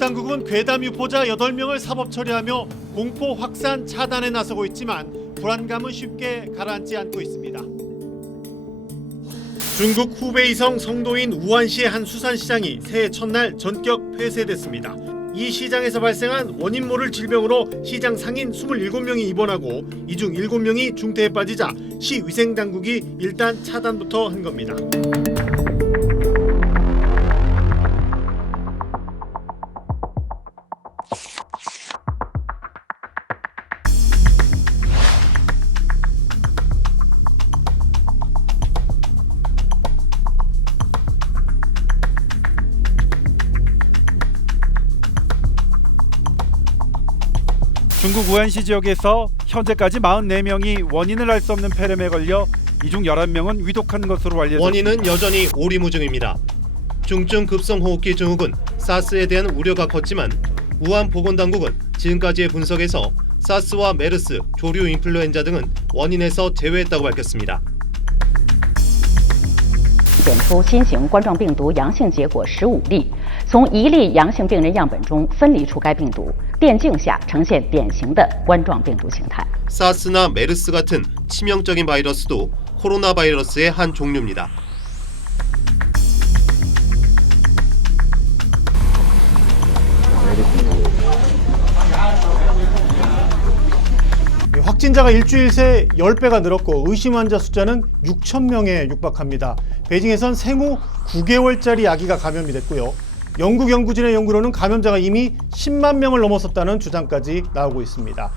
당국은 괴담 유포자 8명을 사법 처리하며 공포 확산 차단에 나서고 있지만 불안감은 쉽게 가라앉지 않고 있습니다. 중국 후베이성 성도인 우한시의 한 수산시장이 새해 첫날 전격 폐쇄됐습니다. 이 시장에서 발생한 원인 모를 질병으로 시장 상인 27명이 입원하고 이 중 7명이 중태에 빠지자 시 위생 당국이 일단 차단부터 한 겁니다. 중국 우한시 지역에서 현재까지 44명이 원인을 알 수 없는 폐렴에 걸려 이 중 11명은 위독한 것으로 알려졌습니다. 원인은 여전히 오리무중입니다. 중증 급성 호흡기 증후군 사스에 대한 우려가 컸지만 우한 보건당국은 지금까지의 분석에서 사스와 메르스, 조류 인플루엔자 등은 원인에서 제외했다고 밝혔습니다. 检出新型冠状病毒阳性结果十五例，从一例阳性病人样本中分离出该病毒，电镜下呈现典型的冠状病毒形态。 사스나 메르스 같은 치명적인 바이러스도 코로나 바이러스의 한 종류입니다. 확진자가 일주일 새 10배가 늘었고 의심 환자 숫자는 6천 명에 육박합니다. 베이징에선 생후 9개월짜리 아기가 감염이 됐고요. 영국 연구진의 연구로는 감염자가 이미 10만 명을 넘어섰다는 주장까지 나오고 있습니다.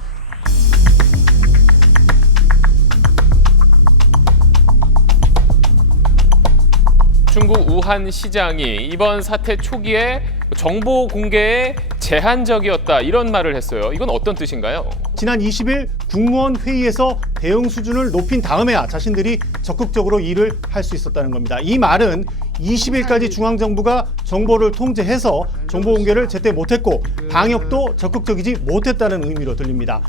중국 우한 시장이 이번 사태 초기에 정보 공개에 제한적이었다 이런 말을 했어요. 이건 어떤 뜻인가요? 지난 20일 국무원 회의에서 대응 수준을 높인 다음에야 자신들이 적극적으로 일을 할 수 있었다는 겁니다. 이 말은 20일까지 중앙정부가 정보를 통제해서 정보 공개를 제때 못했고 방역도 적극적이지 못했다는 의미로 들립니다.